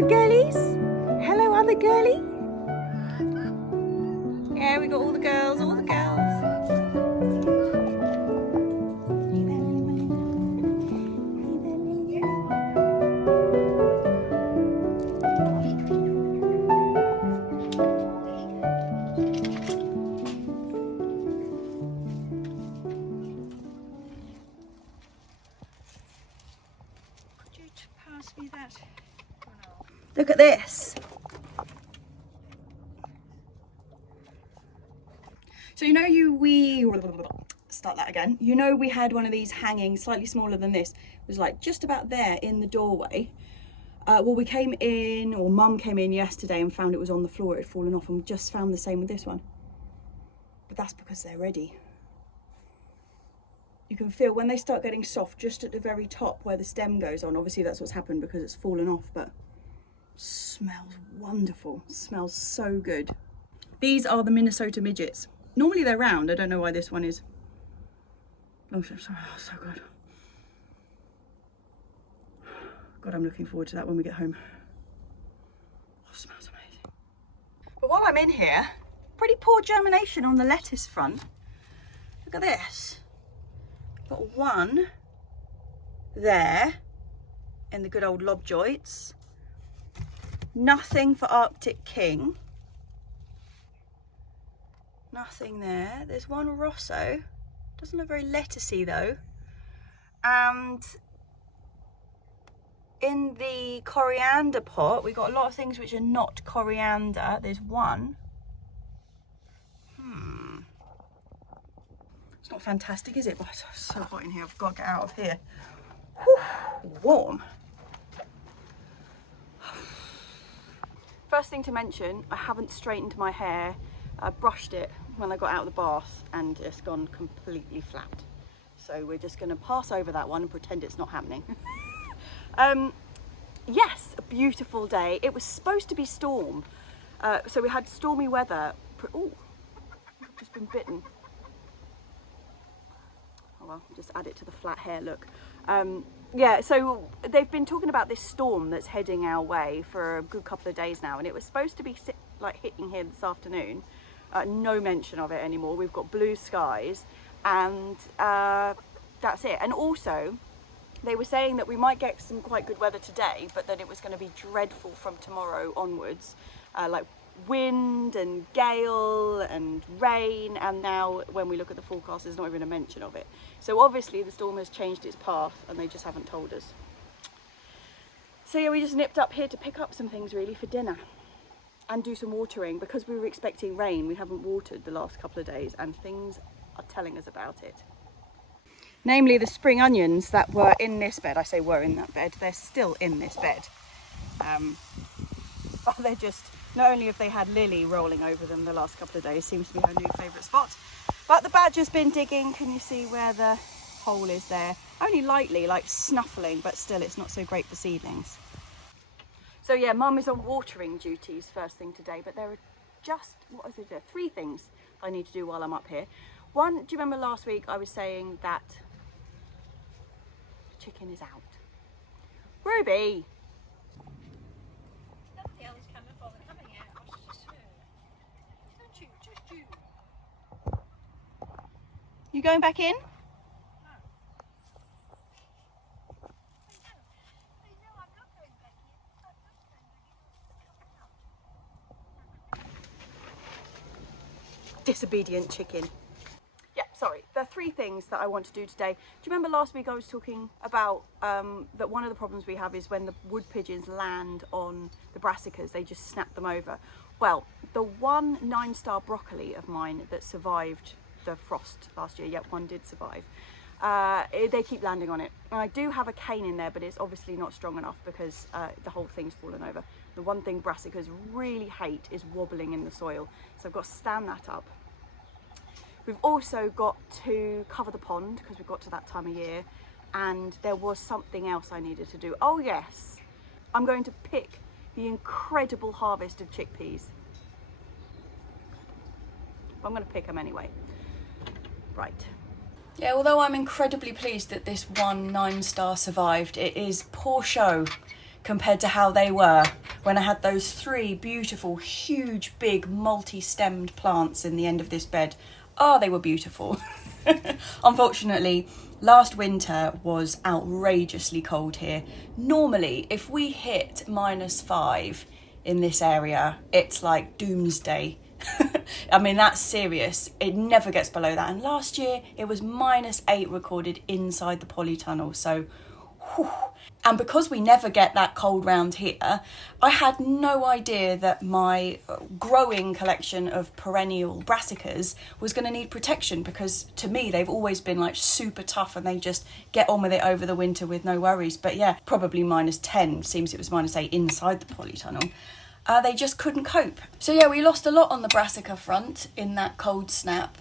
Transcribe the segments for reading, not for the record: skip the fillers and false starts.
Hello, girlies. Hello, other girlie. Yeah, we got all the girls, all the girls. Could you pass me that? Look at this. So you know start that again. You know we had one of these hanging, slightly smaller than this. It was like just about there in the doorway. Well, we came in, or Mum came in yesterday and found it was on the floor. It had fallen off, and we just found the same with this one. But that's because they're ready. You can feel when they start getting soft just at the very top where the stem goes on. Obviously that's what's happened because it's fallen off, but smells wonderful. Smells so good. These are the Minnesota midgets. Normally they're round. I don't know why this one is. Oh, so good. God, I'm looking forward to that when we get home. Oh, it smells amazing. But while I'm in here, pretty poor germination on the lettuce front. Look at this. Got one there in the good old lob joints. Nothing for Arctic King. Nothing there. There's one Rosso. Doesn't look very lettucey though. And in the coriander pot, we got a lot of things which are not coriander. There's one. It's not fantastic, is it? But it's so hot in here. I've got to get out of here. Whew, warm. First thing to mention, I haven't straightened my hair. I brushed it when I got out of the bath and it's gone completely flat. So we're just going to pass over that one and pretend it's not happening. Yes, a beautiful day. It was supposed to be storm. So we had stormy weather. Oh, I've just been bitten. Oh well, just add it to the flat hair look. Yeah, so they've been talking about this storm that's heading our way for a good couple of days now, and it was supposed to be hitting here this afternoon. No mention of it anymore. We've got blue skies, and that's it. And also, they were saying that we might get some quite good weather today, but that it was going to be dreadful from tomorrow onwards, like wind and gale and rain, and now when we look at the forecast there's not even a mention of it. So obviously the storm has changed its path and they just haven't told us. So yeah, we just nipped up here to pick up some things really for dinner and do some watering because we were expecting rain. We haven't watered the last couple of days and things are telling us about it. Namely the spring onions that were in this bed. I say were in that bed, they're still in this bed. But they're just, not only have they had Lily rolling over them the last couple of days, seems to be her new favourite spot, but the badger's been digging. Can you see where the hole is there? Only lightly, like snuffling, but still it's not so great for seedlings. So yeah, Mum is on watering duties first thing today, but there are just, what is it, there? 3 things I need to do while I'm up here. One, do you remember last week I was saying that the chicken is out? Ruby! You going back in? Disobedient chicken. Yeah, sorry. There are 3 things that I want to do today. Do you remember last week I was talking about that one of the problems we have is when the wood pigeons land on the brassicas, they just snap them over. Well, the one 9-star broccoli of mine that survived the frost last year, yep, one did survive, they keep landing on it. And I do have a cane in there, but it's obviously not strong enough because the whole thing's fallen over. The one thing brassicas really hate is wobbling in the soil, so I've got to stand that up. We've also got to cover the pond because we've got to that time of year, and there was something else I needed to do. Oh yes, I'm going to pick the incredible harvest of chickpeas. I'm going to pick them anyway. Right. Yeah, although I'm incredibly pleased that this one 9-star survived, it is poor show compared to how they were when I had those 3 beautiful, huge, big, multi-stemmed plants in the end of this bed. Oh, they were beautiful. Unfortunately, last winter was outrageously cold here. Normally, if we hit -5 in this area, it's like doomsday. I mean, that's serious. It never gets below that. And last year, it was -8 recorded inside the polytunnel. So, whew. And because we never get that cold round here, I had no idea that my growing collection of perennial brassicas was going to need protection, because to me they've always been like super tough and they just get on with it over the winter with no worries. But yeah, probably -10, seems it was -8 inside the polytunnel. They just couldn't cope. So yeah, we lost a lot on the brassica front in that cold snap.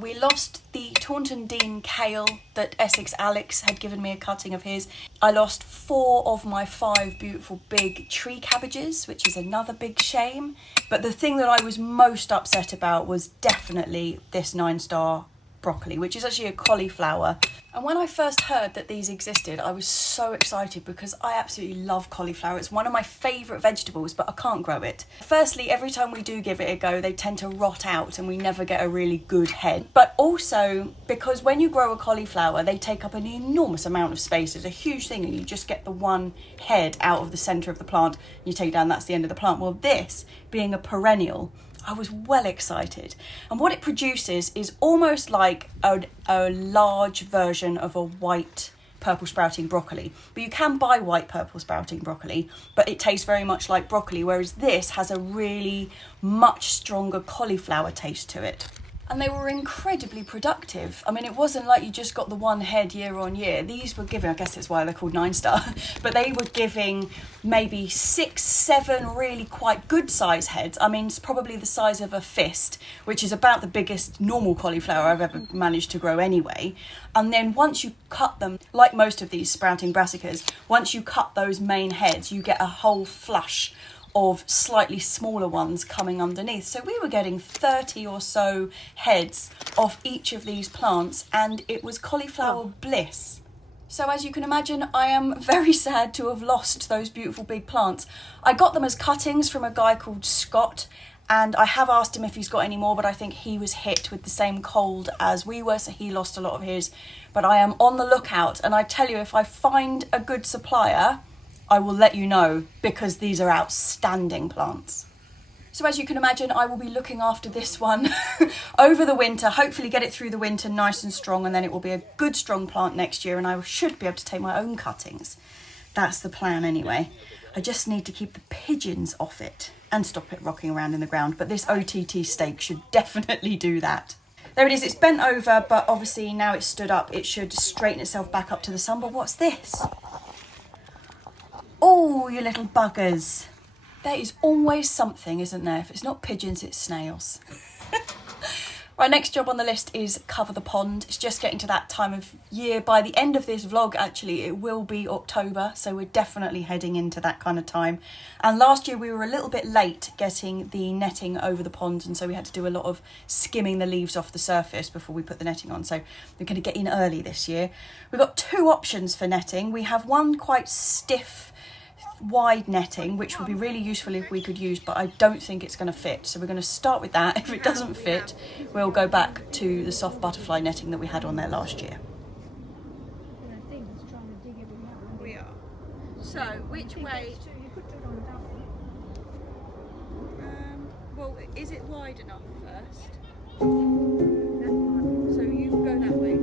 We lost the Taunton Dean kale that Essex Alex had given me a cutting of his. I lost 4 of my 5 beautiful big tree cabbages, which is another big shame. But the thing that I was most upset about was definitely this 9-star broccoli, which is actually a cauliflower. And when I first heard that these existed, I was so excited because I absolutely love cauliflower. It's one of my favourite vegetables, but I can't grow it. Firstly, every time we do give it a go, they tend to rot out and we never get a really good head. But also because when you grow a cauliflower, they take up an enormous amount of space. It's a huge thing and you just get the one head out of the centre of the plant. You take it down, that's the end of the plant. Well, this being a perennial, I was well excited. And what it produces is almost like a large version of a white purple sprouting broccoli. But you can buy white purple sprouting broccoli, but it tastes very much like broccoli, whereas this has a really much stronger cauliflower taste to it. And they were incredibly productive. I mean, it wasn't like you just got the one head year on year. These were giving, I guess that's why they're called 9-star, but they were giving maybe 6, 7 really quite good size heads. I mean, it's probably the size of a fist, which is about the biggest normal cauliflower I've ever managed to grow anyway. And then once you cut them, like most of these sprouting brassicas, once you cut those main heads, you get a whole flush of slightly smaller ones coming underneath. So we were getting 30 or so heads off each of these plants, and it was cauliflower bliss. So as you can imagine, I am very sad to have lost those beautiful big plants. I got them as cuttings from a guy called Scott, and I have asked him if he's got any more, but I think he was hit with the same cold as we were, so he lost a lot of his. But I am on the lookout, and I tell you, if I find a good supplier, I will let you know, because these are outstanding plants. So as you can imagine, I will be looking after this one over the winter, hopefully get it through the winter nice and strong, and then it will be a good strong plant next year, and I should be able to take my own cuttings. That's the plan anyway. I just need to keep the pigeons off it and stop it rocking around in the ground, but this OTT stake should definitely do that. There it is, it's bent over, but obviously now it's stood up, it should straighten itself back up to the sun. But what's this? Oh, you little buggers. There is always something, isn't there? If it's not pigeons, it's snails. Right, next job on the list is cover the pond. It's just getting to that time of year. By the end of this vlog, actually, it will be October, so we're definitely heading into that kind of time. And last year we were a little bit late getting the netting over the pond, and so we had to do a lot of skimming the leaves off the surface before we put the netting on. So we're going to get in early this year. We've got 2 options for netting. We have one quite stiff, wide netting, which would be really useful if we could use, but I don't think it's going to fit, so we're going to start with that. If it doesn't fit, we'll go back to the soft butterfly netting that we had on there last year. We are. So which way? Well, is it wide enough first? So you can go that way.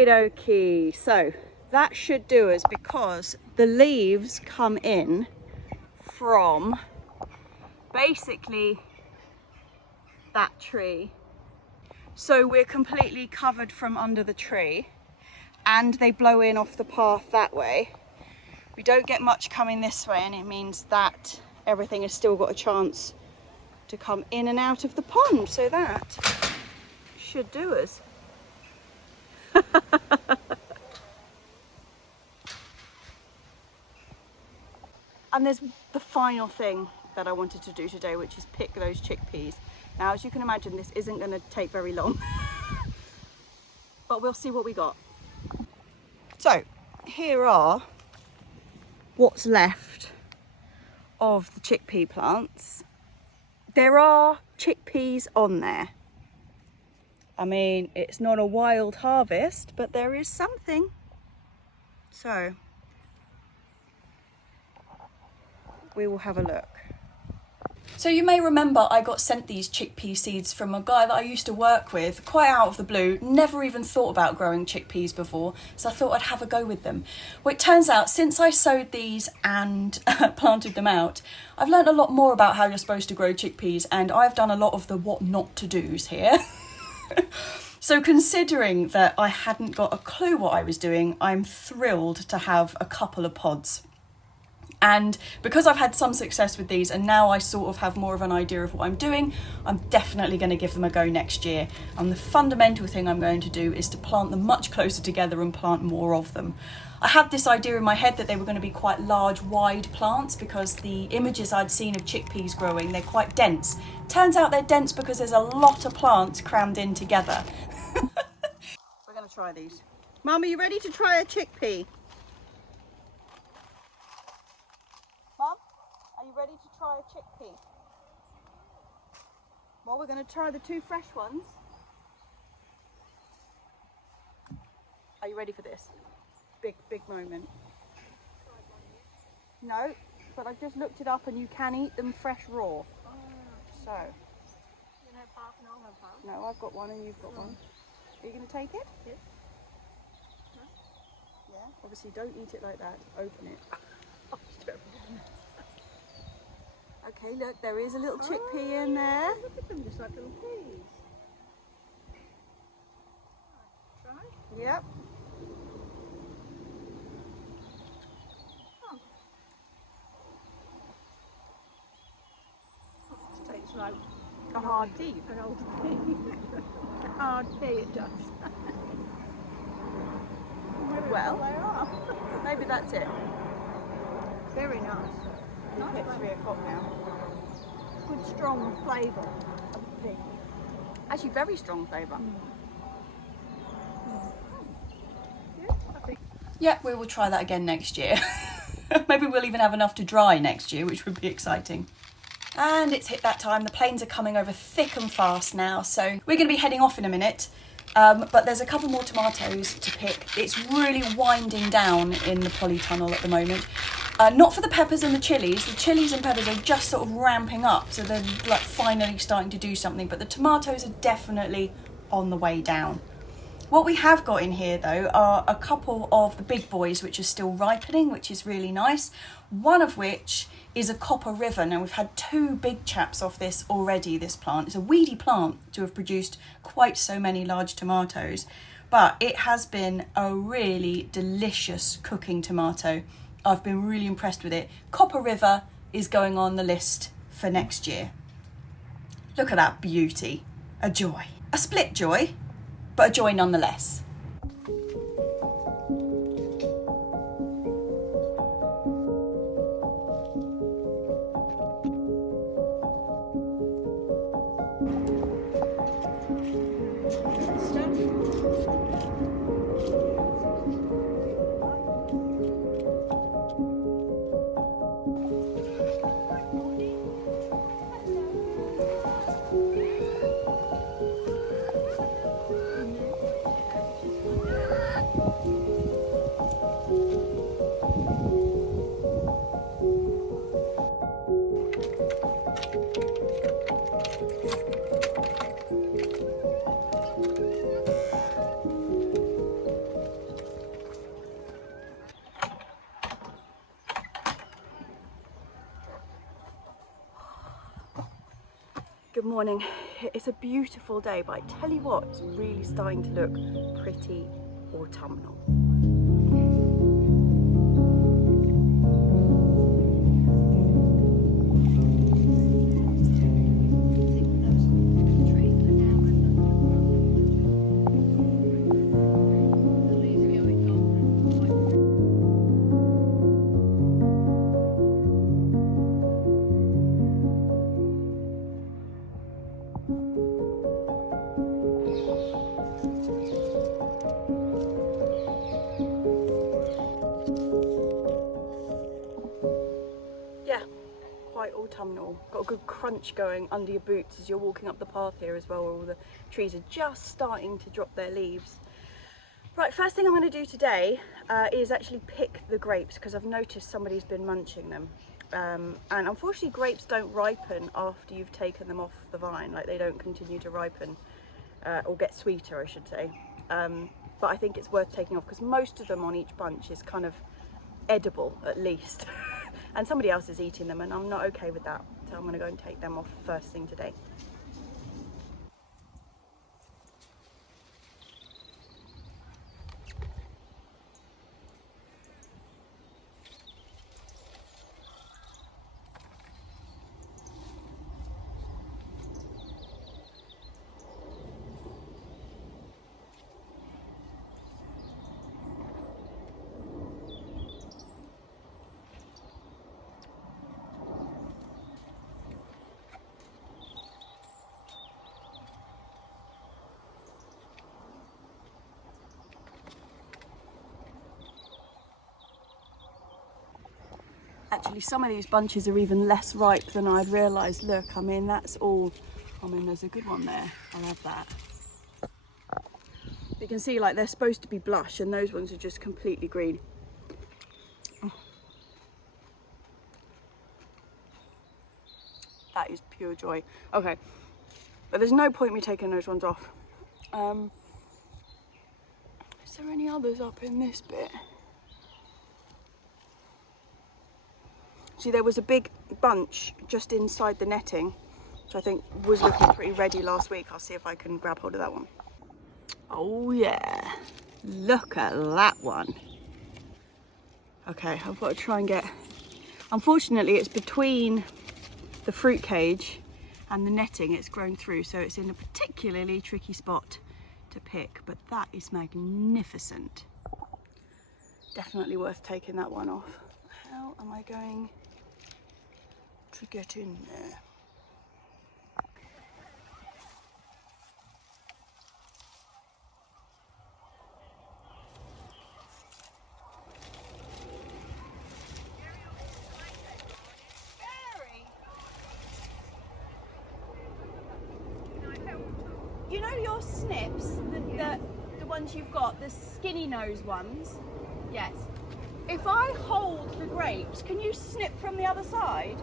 Okie dokie. So that should do us, because the leaves come in from basically that tree. So we're completely covered from under the tree, and they blow in off the path that way. We don't get much coming this way, and it means that everything has still got a chance to come in and out of the pond. So that should do us. And there's the final thing that I wanted to do today, which is pick those chickpeas. Now, as you can imagine, this isn't going to take very long, but we'll see what we got. So here are what's left of the chickpea plants. There are chickpeas on there. I mean, it's not a wild harvest, but there is something. So we will have a look. So you may remember I got sent these chickpea seeds from a guy that I used to work with, quite out of the blue, never even thought about growing chickpeas before, so I thought I'd have a go with them. Well, it turns out since I sowed these and planted them out, I've learned a lot more about how you're supposed to grow chickpeas, and I've done a lot of the what not to do's here. So considering that I hadn't got a clue what I was doing, I'm thrilled to have a couple of pods. And because I've had some success with these, and now I sort of have more of an idea of what I'm doing, I'm definitely going to give them a go next year. And the fundamental thing I'm going to do is to plant them much closer together and plant more of them. I had this idea in my head that they were going to be quite large, wide plants, because the images I'd seen of chickpeas growing, they're quite dense. Turns out they're dense because there's a lot of plants crammed in together. We're going to try these. Mum, are you ready to try a chickpea? Mum, are you ready to try a chickpea? Well, we're going to try the 2 fresh ones. Are you ready for this? Big moment. No, but I've just looked it up and you can eat them fresh raw. So. No, I've got one and you've got one. Are you going to take it? Yes. Yeah, obviously don't eat it like that. Open it. Okay, look, there is a little chickpea in there. Look at them, just like little peas. Try. Yep. It tastes like a hard pea, an old pea. A hard pea it does. Well, they are. maybe that's it. Very nice. It's hit 3 o'clock now. Good strong flavour of pea. Actually, very strong flavour. Yeah, I think. Yeah, we will try that again next year. Maybe we'll even have enough to dry next year, which would be exciting. And it's hit that time. The planes are coming over thick and fast now, so we're going to be heading off in a minute. But there's a couple more tomatoes to pick. It's really winding down in the polytunnel at the moment. Not for the peppers and the chilies. The chilies and peppers are just sort of ramping up, so they're like finally starting to do something. But the tomatoes are definitely on the way down. What we have got in here though are a couple of the big boys which are still ripening, which is really nice. One of which is a copper river. Now we've had 2 big chaps off this already, this plant. It's a weedy plant to have produced quite so many large tomatoes, but it has been a really delicious cooking tomato. I've been really impressed with it. Copper River is going on the list for next year. Look at that beauty. A joy. A split joy, but a joy nonetheless. Good morning. It's a beautiful day, but I tell you what, it's really starting to look pretty autumnal. Yeah, quite autumnal. Got a good crunch going under your boots as you're walking up the path here as well, where all the trees are just starting to drop their leaves. Right, first thing I'm going to do today is actually pick the grapes, because I've noticed somebody's been munching them. And unfortunately grapes don't ripen after you've taken them off the vine, like they don't continue to ripen or get sweeter, I should say. But I think it's worth taking off because most of them on each bunch is kind of edible at least. And somebody else is eating them and I'm not okay with that, so I'm going to go and take them off first thing today. Actually, some of these bunches are even less ripe than I'd realised. Look, I mean, that's all. I mean, there's a good one there. I'll have that. You can see, like, they're supposed to be blush, and those ones are just completely green. Oh. That is pure joy. Okay, but there's no point me taking those ones off. Is there any others up in this bit? See, there was a big bunch just inside the netting, which I think was looking pretty ready last week. I'll see if I can grab hold of that one. Oh yeah, look at that one. Okay, I've got to try and get... Unfortunately, it's between the fruit cage and the netting it's grown through, so it's in a particularly tricky spot to pick, but that is magnificent. Definitely worth taking that one off. How am I going to get in there? You know your snips, the ones you've got, the skinny nose ones? Yes. If I hold the grapes, can you snip from the other side?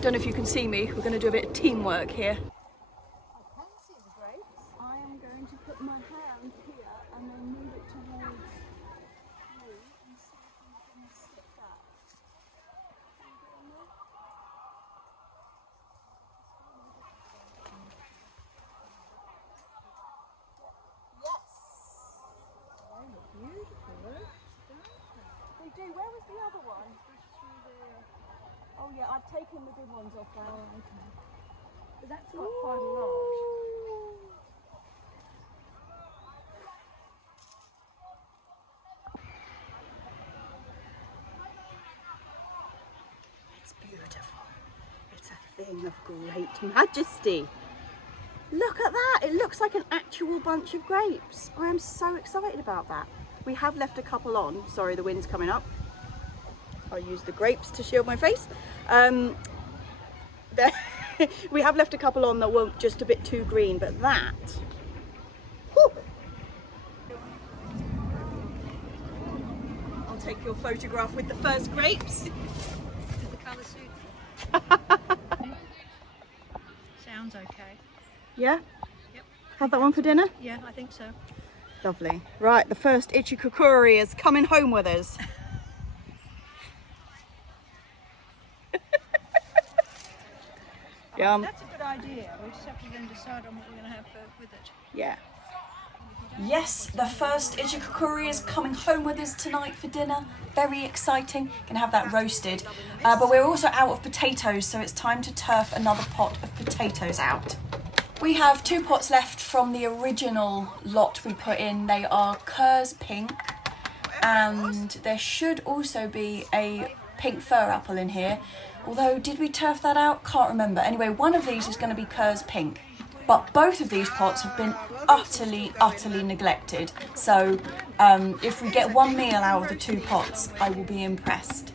Don't know if you can see me. We're going to do a bit of teamwork here. I can see the grapes. I am going to put my hand here and then move it towards you and see if we can snip that. They do. Where was the other one? Oh yeah, I've taken the good ones off now. Oh, okay. But that's got quite a lot. It's beautiful. It's a thing of great majesty. Look at that. It looks like an actual bunch of grapes. I am so excited about that. We have left a couple on. Sorry, the wind's coming up. I'll use the grapes to shield my face. We have left a couple on that were just a bit too green, but that... Whew. I'll take your photograph with the first grapes. Does the colour suit? Sounds okay. Yeah? Yep. Have that one for dinner? Yeah, I think so. Lovely. Right, the first ichikukuri is coming home with us. Yum. That's a good idea. We just have to then decide on what we're going to have with it. Yeah. Yes, the first Ichikakuri is coming home with us tonight for dinner. Very exciting. Gonna have that roasted. But we're also out of potatoes, so it's time to turf another pot of potatoes out. We have 2 pots left from the original lot we put in. They are Kerr's Pink, and there should also be a pink fir apple in here. Although, did we turf that out? Can't remember. Anyway, one of these is going to be Kerr's Pink. But both of these pots have been utterly neglected. So if we get one meal out of the 2 pots, I will be impressed.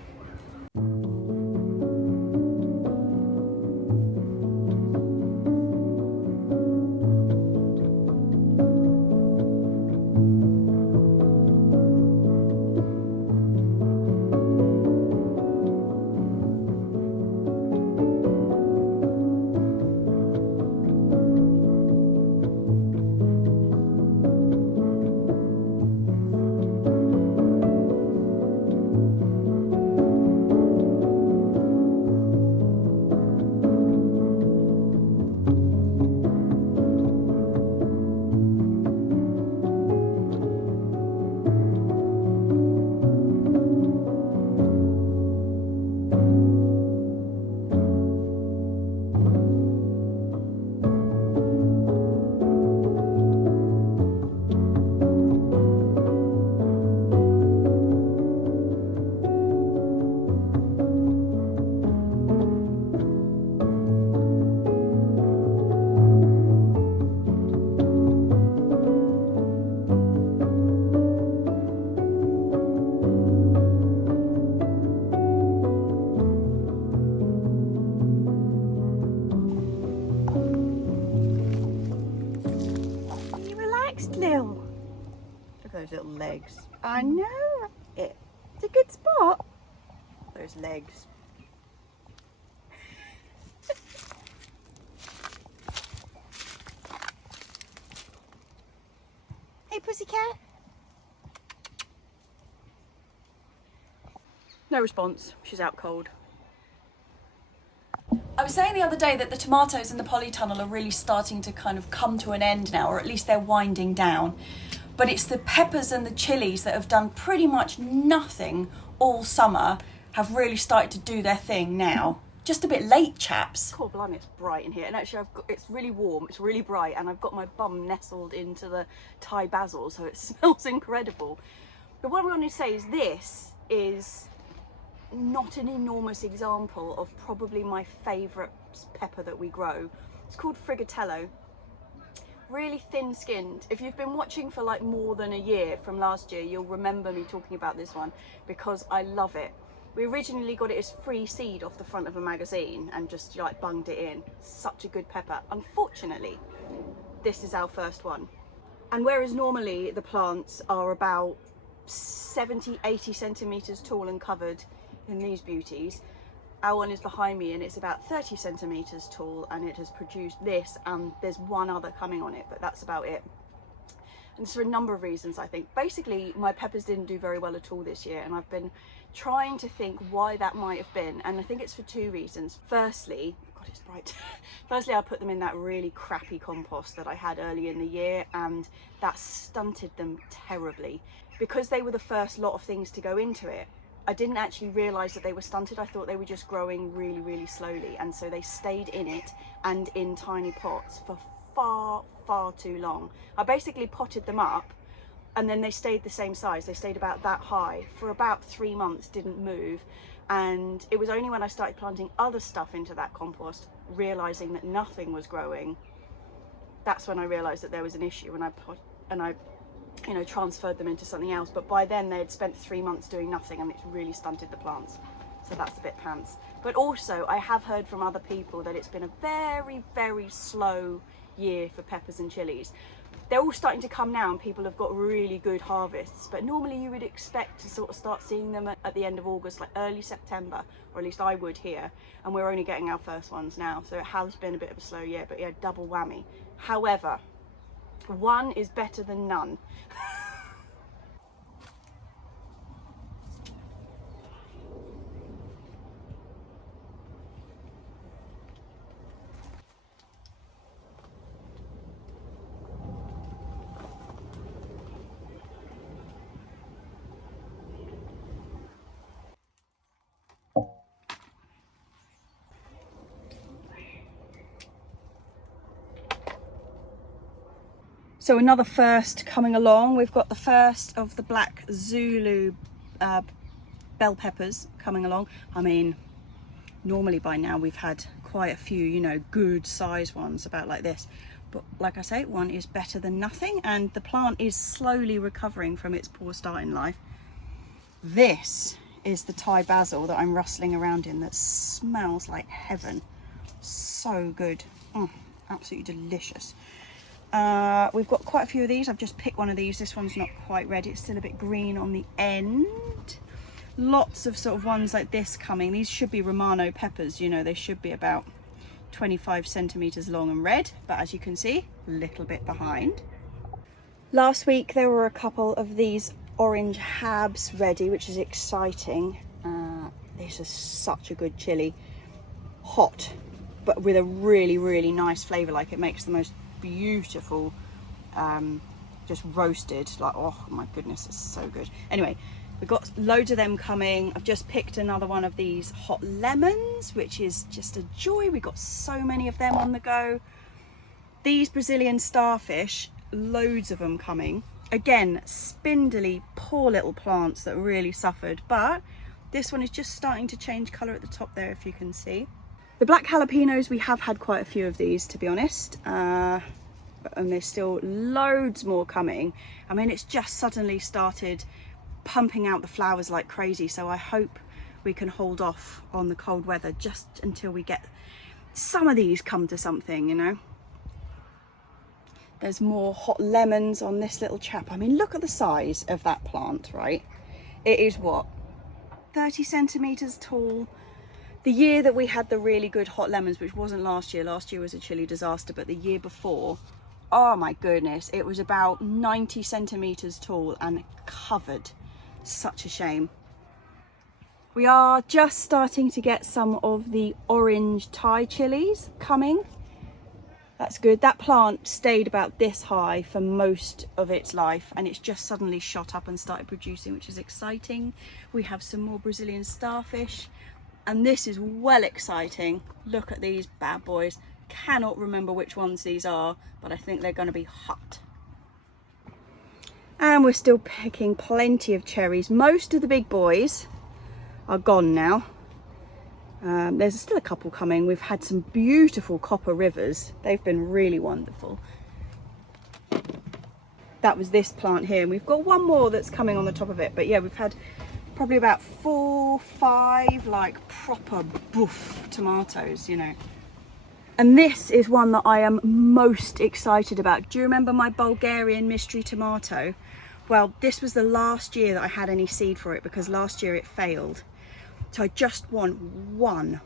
Look at those little legs. I know it. It's a good spot. Those legs. Hey, pussycat. No response. She's out cold. I was saying the other day that the tomatoes in the polytunnel are really starting to kind of come to an end now, or at least they're winding down. But it's the peppers and the chilies that have done pretty much nothing all summer have really started to do their thing now. Just a bit late, chaps. Cool, blimey, it's bright in here. And actually, it's really warm, it's really bright, and I've got my bum nestled into the Thai basil, so it smells incredible. But what I want to say is this is not an enormous example of probably my favourite pepper that we grow. It's called Frigatello. Really thin skinned. If you've been watching for like more than a year from last year, you'll remember me talking about this one because I love it. We originally got it as free seed off the front of a magazine and just like bunged it in. Such a good pepper. Unfortunately, this is our first one. And whereas normally the plants are about 70-80 centimetres tall and covered in these beauties, our one is behind me and it's about 30 centimetres tall, and it has produced this, and there's one other coming on it, but that's about it. And it's for a number of reasons, I think. Basically, my peppers didn't do very well at all this year, and I've been trying to think why that might have been, and I think it's for 2 reasons. Firstly, God, it's bright. Firstly, I put them in that really crappy compost that I had early in the year, and that stunted them terribly. Because they were the first lot of things to go into it, I didn't actually realise that they were stunted. I thought they were just growing really slowly, and so they stayed in it and in tiny pots for far too long. I basically potted them up and then they stayed the same size. They stayed about that high for about 3 months, didn't move, and it was only when I started planting other stuff into that compost, realising that nothing was growing, that's when I realised that there was an issue, and I you know, transferred them into something else. But by then they had spent 3 months doing nothing, and it's really stunted the plants. So that's a bit pants. But also I have heard from other people that it's been a very slow year for peppers and chilies. They're all starting to come now and people have got really good harvests, but normally you would expect to sort of start seeing them at the end of August, like early September, or at least I would here, and we're only getting our first ones now. So it has been a bit of a slow year, but yeah, double whammy. However, one is better than none. So another first coming along. We've got the first of the black Zulu bell peppers coming along. I mean, normally by now we've had quite a few, you know, good size ones about like this. But like I say, one is better than nothing, and the plant is slowly recovering from its poor start in life. This is the Thai basil that I'm rustling around in that smells like heaven. So good. Absolutely delicious. We've got quite a few of these. I've just picked one of these. This one's not quite ready. It's still a bit green on the end. Lots of sort of ones like this coming. These should be Romano peppers, you know, they should be about 25 centimeters long and red, but as you can see, a little bit behind. Last week there were a couple of these orange habs ready, which is exciting. This is such a good chili, hot but with a really nice flavor. Like, it makes the most beautiful just roasted, like, oh my goodness, it's so good. Anyway, we've got loads of them coming. I've just picked another one of these hot lemons, which is just a joy. We've got so many of them on the go. These Brazilian starfish, loads of them coming. Again, spindly, poor little plants that really suffered, but this one is just starting to change colour at the top there, if you can see. The black jalapenos, we have had quite a few of these, to be honest, and there's still loads more coming. I mean, it's just suddenly started pumping out the flowers like crazy, so I hope we can hold off on the cold weather just until we get some of these come to something, you know. There's more hot lemons on this little chap. I mean, look at the size of that plant, right? It is what, 30 centimeters tall. The year that we had the really good hot lemons, which wasn't last year was a chili disaster, but the year before, oh my goodness, it was about 90 centimeters tall and covered. Such a shame. We are just starting to get some of the orange Thai chilies coming. That's good. That plant stayed about this high for most of its life, and it's just suddenly shot up and started producing, which is exciting. We have some more Brazilian starfish, and this is well exciting. Look at these bad boys. Cannot remember which ones these are, but I think they're going to be hot. And we're still picking plenty of cherries. Most of the big boys are gone now. There's still a couple coming. We've had some beautiful copper rivers. They've been really wonderful. That was this plant here, and we've got one more that's coming on the top of it. But yeah, we've had probably about 4, 5 like proper boof tomatoes, you know. And this is one that I am most excited about. Do you remember my Bulgarian mystery tomato? Well, this was the last year that I had any seed for it, because last year it failed. So I just want one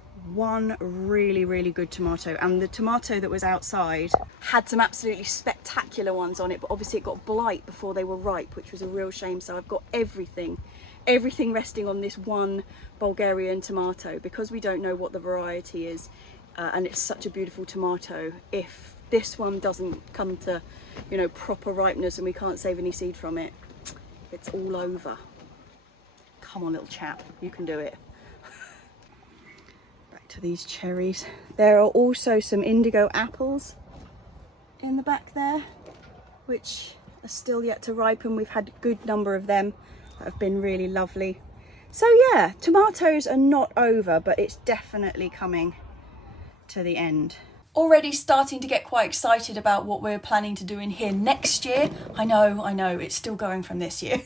really good tomato, and the tomato that was outside had some absolutely spectacular ones on it, but obviously it got blight before they were ripe, which was a real shame. So I've got everything resting on this one Bulgarian tomato, because we don't know what the variety is, and it's such a beautiful tomato. If this one doesn't come to, you know, proper ripeness and we can't save any seed from it, it's all over. Come on, little chap, you can do it. Back to these cherries. There are also some indigo apples in the back there, which are still yet to ripen. We've had a good number of them that have been really lovely. So yeah, tomatoes are not over, but it's definitely coming to the end. Already starting to get quite excited about what we're planning to do in here next year. I know, it's still going from this year.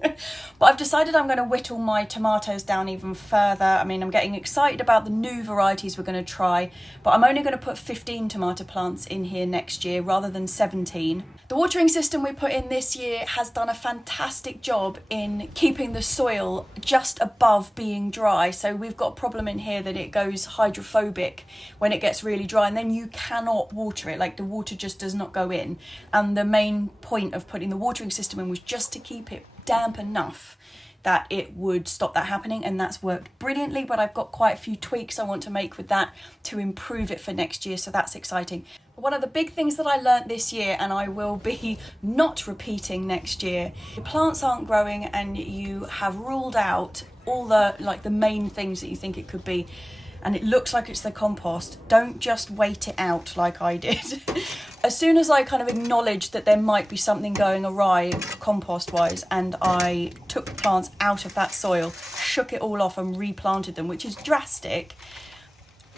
But I've decided I'm going to whittle my tomatoes down even further. I mean, I'm getting excited about the new varieties we're going to try, but I'm only going to put 15 tomato plants in here next year rather than 17. The watering system we put in this year has done a fantastic job in keeping the soil just above being dry. So we've got a problem in here that it goes hydrophobic when it gets really dry, and then you cannot water it. Like, the water just does not go in. And the main point of putting the watering system in was just to keep it damp enough that it would stop that happening, and that's worked brilliantly. But I've got quite a few tweaks I want to make with that to improve it for next year, so that's exciting. But one of the big things that I learnt this year, and I will be not repeating next year, your plants aren't growing and you have ruled out all the main things that you think it could be. and it looks like it's the compost, don't just wait it out like I did. As soon as I kind of acknowledged that there might be something going awry compost wise, and I took the plants out of that soil, shook it all off and replanted them, which is drastic,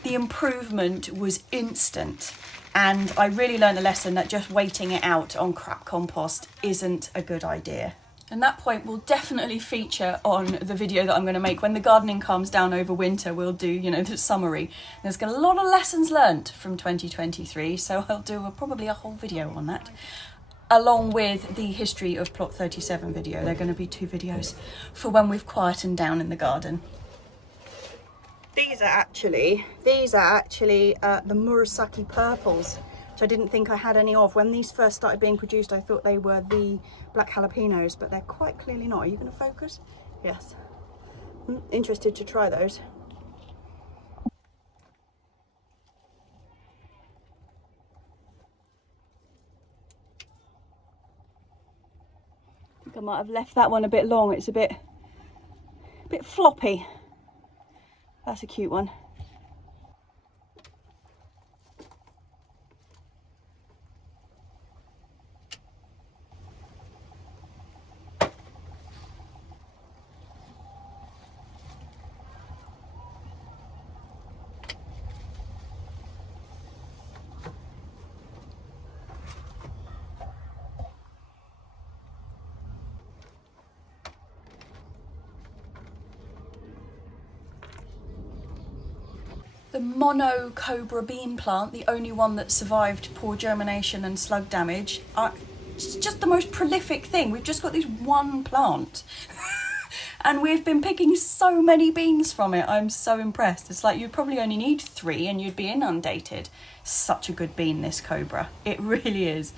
the improvement was instant. And I really learned a lesson that just waiting it out on crap compost isn't a good idea. And that point will definitely feature on the video that I'm going to make when the gardening calms down over winter. We'll do, you know, the summary. There's got a lot of lessons learnt from 2023, so I'll do probably a whole video on that, along with the history of plot 37 video. They're going to be 2 videos for when we've quietened down in the garden. These are actually the Murasaki purples, which I didn't think I had any of. When these first started being produced, I thought they were the black jalapenos, but they're quite clearly not. Are you going to focus? Yes. Interested to try those. I think I might have left that one a bit long. It's a bit floppy. That's a cute one. The mono cobra bean plant, the only one that survived poor germination and slug damage, it's just the most prolific thing. We've just got this one plant and we've been picking so many beans from it. I'm so impressed. It's like you'd probably only need 3 and you'd be inundated. Such a good bean, this cobra. It really is.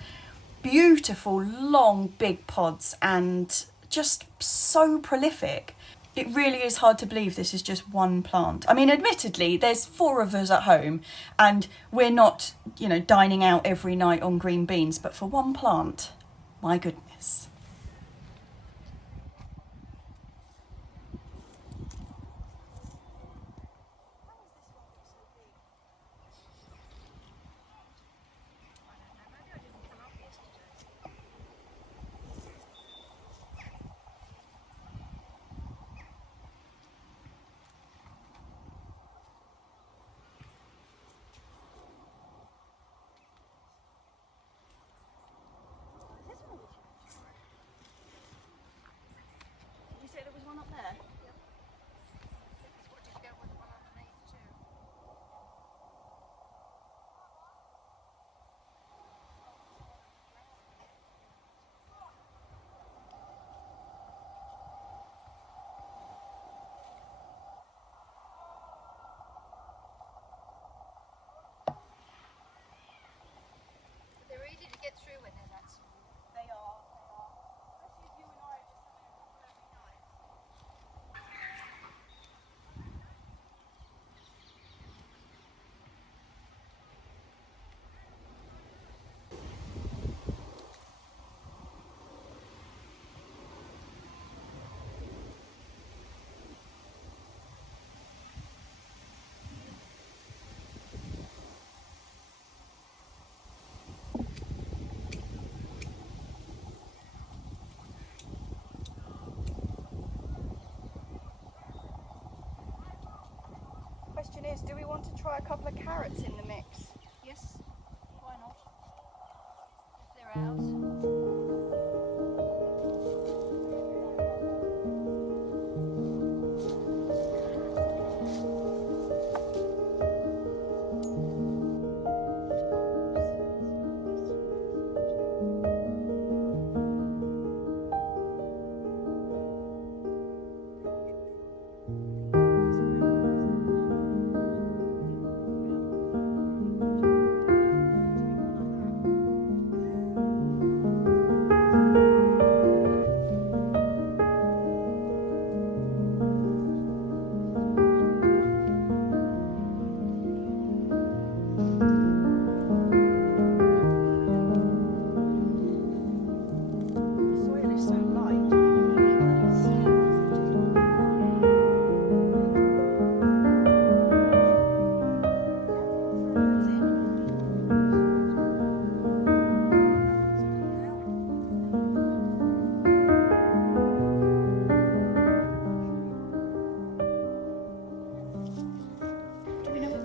Beautiful, long, big pods and just so prolific. It really is hard to believe this is just one plant. I mean, admittedly, there's 4 of us at home and we're not, you know, dining out every night on green beans, but for one plant, my goodness. Get through when they're that small. They are. Especially if you and I are just having a couple every Question is, do we want to try a couple of carrots in the mix? Yes, why not? If they're out.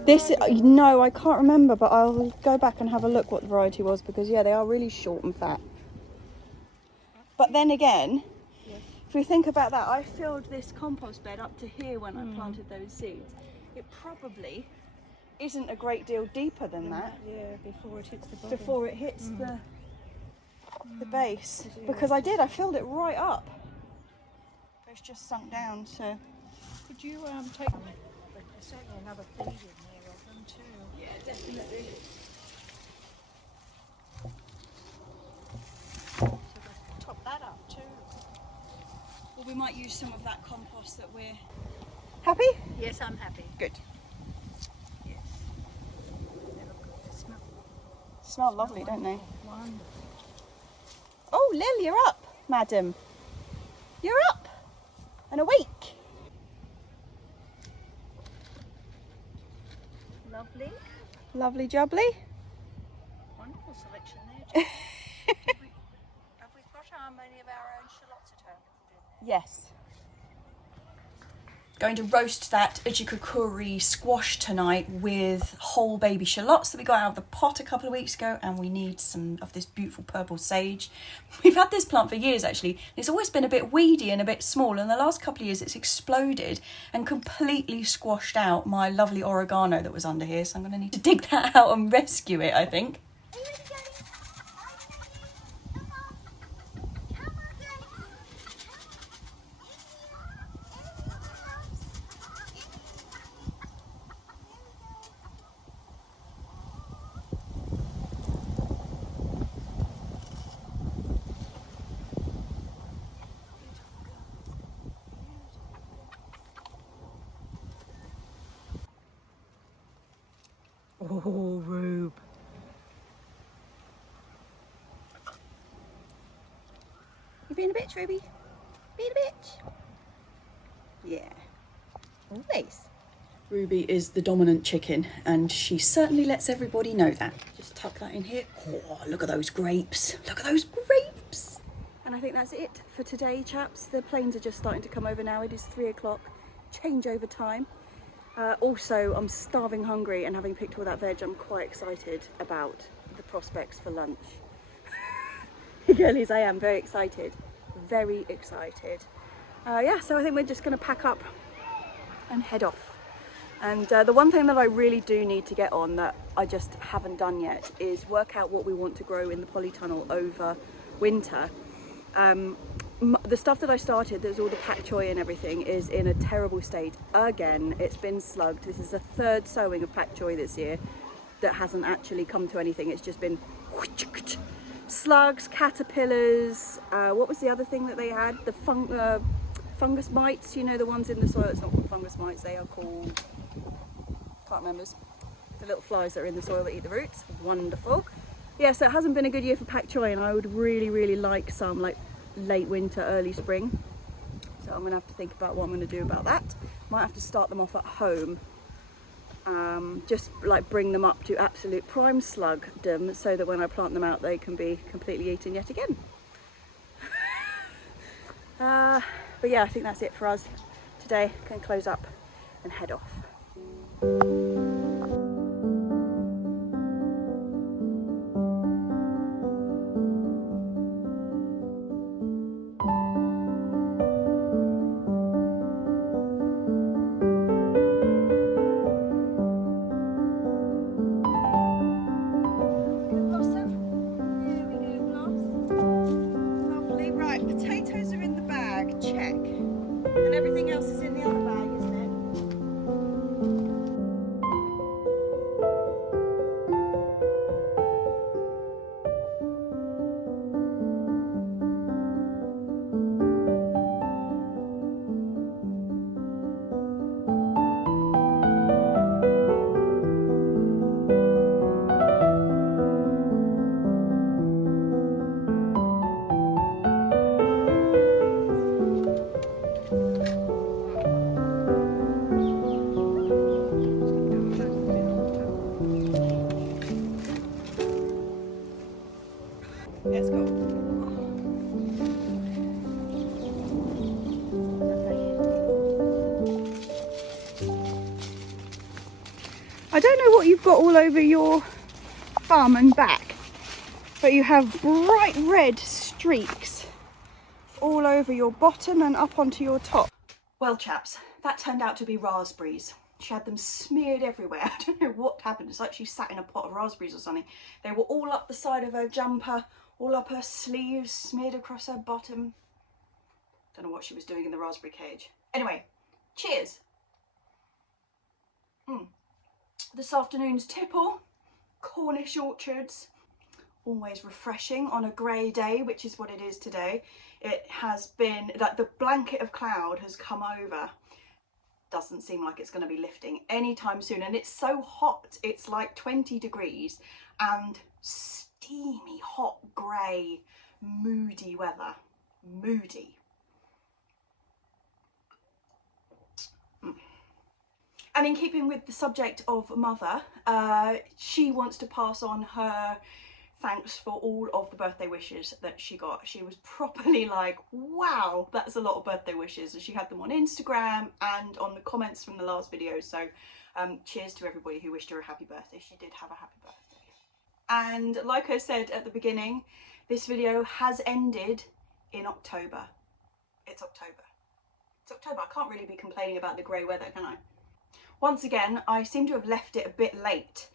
This, no, I can't remember, but I'll go back and have a look what the variety was, because yeah, they are really short and fat. But then again, if we think about that, I filled this compost bed up to here when I planted those seeds. It probably isn't a great deal deeper than that. Yeah, before it hits the bottom. Before it hits the base, because I filled it right up. It's just sunk down, so. Could you take there's certainly another feed in there of them too. Yeah, definitely. So we'll top that up too. Well, we might use some of that compost that we're... Happy? Yes, I'm happy. Good. Yes. They look good. They smell Smell lovely, don't they? wonderful. Oh, Lil, you're up, madam. You're up and awake. Lovely. Lovely jubbly. Wonderful selection there, Jane. Have we got how many of our own shallots at home to put in there? Yes. Going to roast that uchikakuri squash tonight with whole baby shallots that we got out of the pot a couple of weeks ago, and we need some of this beautiful purple sage. We've had this plant for years actually. It's always been a bit weedy and a bit small, and the last couple of years it's exploded and completely squashed out my lovely oregano that was under here, so I'm going to need to dig that out and rescue it, I think. Oh, Rube. You being a bitch, Ruby? Being a bitch? Yeah. Always. Ruby is the dominant chicken, and she certainly lets everybody know that. Just tuck that in here. Oh, look at those grapes. Look at those grapes. And I think that's it for today, chaps. The planes are just starting to come over now. It is 3 o'clock, changeover time. Also, I'm starving hungry, and having picked all that veg, I'm quite excited about the prospects for lunch. Girlies, I am very excited. Very excited. Yeah, so I think we're just going to pack up and head off. And the one thing that I really do need to get on that I just haven't done yet is work out what we want to grow in the polytunnel over winter. The stuff that I started, there's all the pak choi and everything, is in a terrible state. Again, it's been slugged. This is the third sowing of pak choi this year that hasn't actually come to anything. It's just been slugs, caterpillars. What was the other thing that they had? The fungus mites, you know, the ones in the soil. It's not called fungus mites, they are called, can't remember. The little flies that are in the soil that eat the roots. Wonderful. Yeah, so it hasn't been a good year for pak choi, and I would really, really like some like late winter, early spring. So I'm gonna have to think about what I'm gonna do about that. Might have to start them off at home. Just like bring them up to absolute prime slugdom so that when I plant them out they can be completely eaten yet again. But yeah, I think that's it for us today. Can close up and head off. Potatoes are in the bag, check. And everything else is in the other bag, isn't it? I don't know what you've got all over your bum and back, but you have bright red streaks all over your bottom and up onto your top. Well, chaps, that turned out to be raspberries. She had them smeared everywhere. I don't know what happened. It's like she sat in a pot of raspberries or something. They were all up the side of her jumper, all up her sleeves, smeared across her bottom. Don't know what she was doing in the raspberry cage. Anyway, cheers. This afternoon's tipple, Cornish orchards. Always refreshing on a grey day, which is what it is today. It has been, like, the blanket of cloud has come over. Doesn't seem like it's going to be lifting anytime soon, and it's so hot. It's like 20 degrees and steamy, hot, grey, moody weather. Moody. And in keeping with the subject of mother, she wants to pass on her thanks for all of the birthday wishes that she got. She was properly like, wow, that's a lot of birthday wishes. And she had them on Instagram and on the comments from the last video. So cheers to everybody who wished her a happy birthday. She did have a happy birthday. And like I said at the beginning, this video has ended in October. It's October. It's October. I can't really be complaining about the grey weather, can I? Once again, I seem to have left it a bit late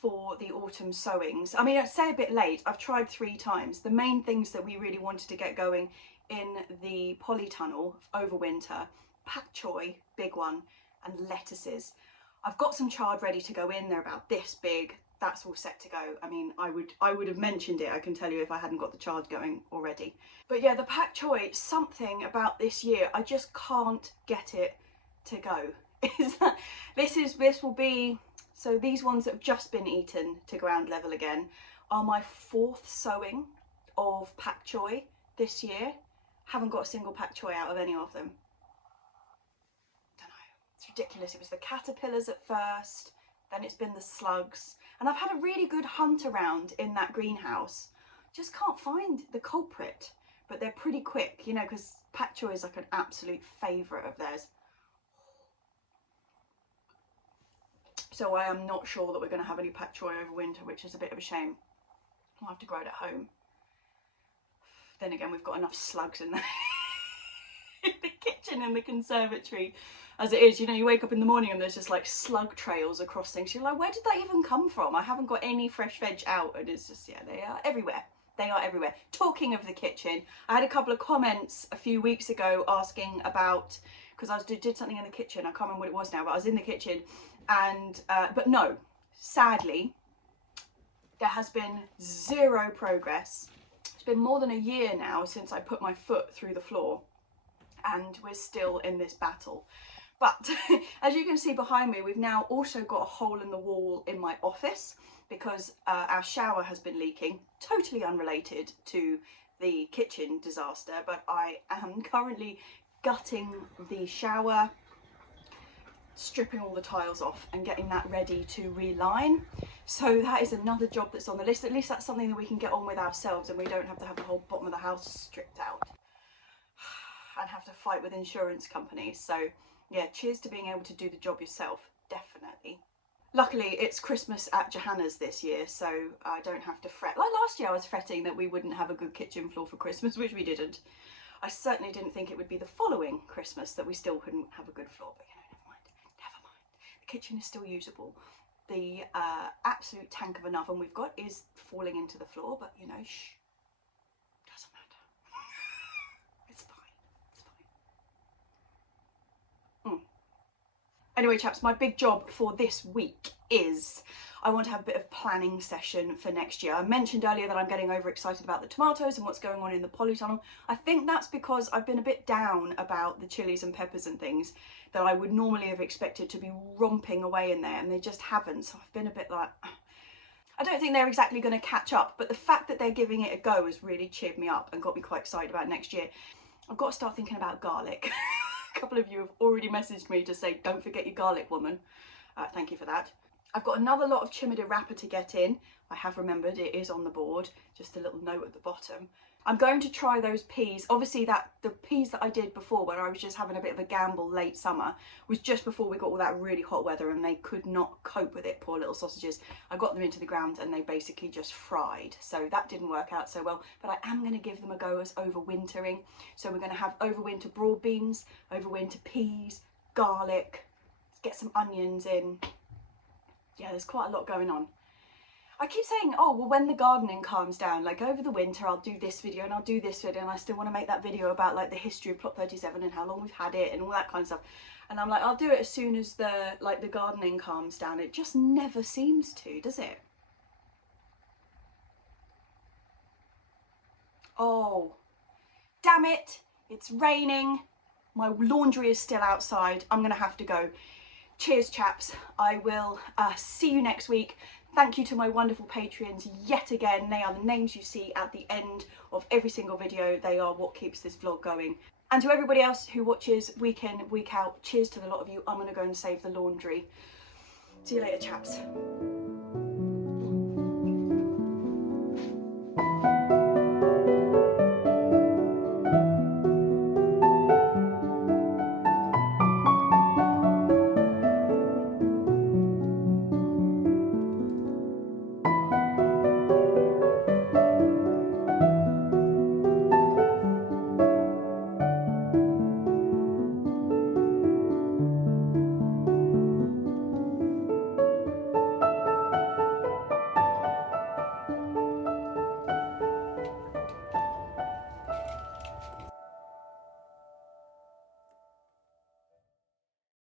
for the autumn sowings. I mean, I say a bit late, I've tried 3 times. The main things that we really wanted to get going in the polytunnel over winter, pak choi, big one, and lettuces. I've got some chard ready to go in, they're about this big, that's all set to go. I mean, I would have mentioned it, I can tell you, if I hadn't got the chard going already. But yeah, the pak choi, something about this year, I just can't get it to go. This will be, so these ones that have just been eaten to ground level again are my 4th sowing of pak choi this year. Haven't got a single pak choi out of any of them. Don't know, it's ridiculous. It was the caterpillars at first, then it's been the slugs, and I've had a really good hunt around in that greenhouse. Just can't find the culprit, but they're pretty quick, you know, because pak choi is like an absolute favourite of theirs. So I am not sure that we're going to have any pak choi over winter, which is a bit of a shame. I'll have to grow it at home. Then again, we've got enough slugs in the, in the kitchen, in the conservatory. As it is, you know, you wake up in the morning and there's just like slug trails across things. You're like, where did that even come from? I haven't got any fresh veg out, and it's just, yeah, they are everywhere. They are everywhere. Talking of the kitchen, I had a couple of comments a few weeks ago asking about, because I did something in the kitchen, I can't remember what it was now, but I was in the kitchen, and but no, sadly, there has been 0 progress. It's been more than a year now since I put my foot through the floor, and we're still in this battle. But as you can see behind me, we've now also got a hole in the wall in my office because our shower has been leaking, totally unrelated to the kitchen disaster, but I am currently gutting the shower, stripping all the tiles off and getting that ready to reline. So that is another job that's on the list. At least that's something that we can get on with ourselves and we don't have to have the whole bottom of the house stripped out and have to fight with insurance companies. So yeah, cheers to being able to do the job yourself, definitely. Luckily, it's Christmas at Johanna's this year, so I don't have to fret. Like last year, I was fretting that we wouldn't have a good kitchen floor for Christmas, which we didn't. I certainly didn't think it would be the following Christmas that we still couldn't have a good floor, but you know, never mind, never mind. The kitchen is still usable. The absolute tank of an oven we've got is falling into the floor, but you know, shh, doesn't matter. It's fine, it's fine. Anyway, chaps, my big job for this week is I want to have a bit of planning session for next year. I mentioned earlier that I'm getting overexcited about the tomatoes and what's going on in the polytunnel. I think that's because I've been a bit down about the chilies and peppers and things that I would normally have expected to be romping away in there, and they just haven't. So I've been a bit like, I don't think they're exactly going to catch up, but the fact that they're giving it a go has really cheered me up and got me quite excited about next year. I've got to start thinking about garlic. A couple of you have already messaged me to say, don't forget your garlic, woman. Thank you for that. I've got another lot of chimidy wrapper to get in. I have remembered it is on the board, just a little note at the bottom. I'm going to try those peas. Obviously the peas that I did before, where I was just having a bit of a gamble late summer, was just before we got all that really hot weather and they could not cope with it, poor little sausages. I got them into the ground and they basically just fried. So that didn't work out so well, but I am going to give them a go as overwintering. So we're going to have overwinter broad beans, overwinter peas, garlic, get some onions in. Yeah, there's quite a lot going on. I keep saying, oh, well, when the gardening calms down, like over the winter, I'll do this video and I'll do this video, and I still want to make that video about like the history of Plot 37 and how long we've had it and all that kind of stuff. And I'm like, I'll do it as soon as the gardening calms down. It just never seems to, does it? Oh, damn it. It's raining. My laundry is still outside. I'm going to have to go. Cheers, chaps. I will see you next week. Thank you to my wonderful Patreons yet again. They are the names you see at the end of every single video. They are what keeps this vlog going. And to everybody else who watches week in, week out, cheers to the lot of you. I'm going to go and save the laundry. See you later, chaps.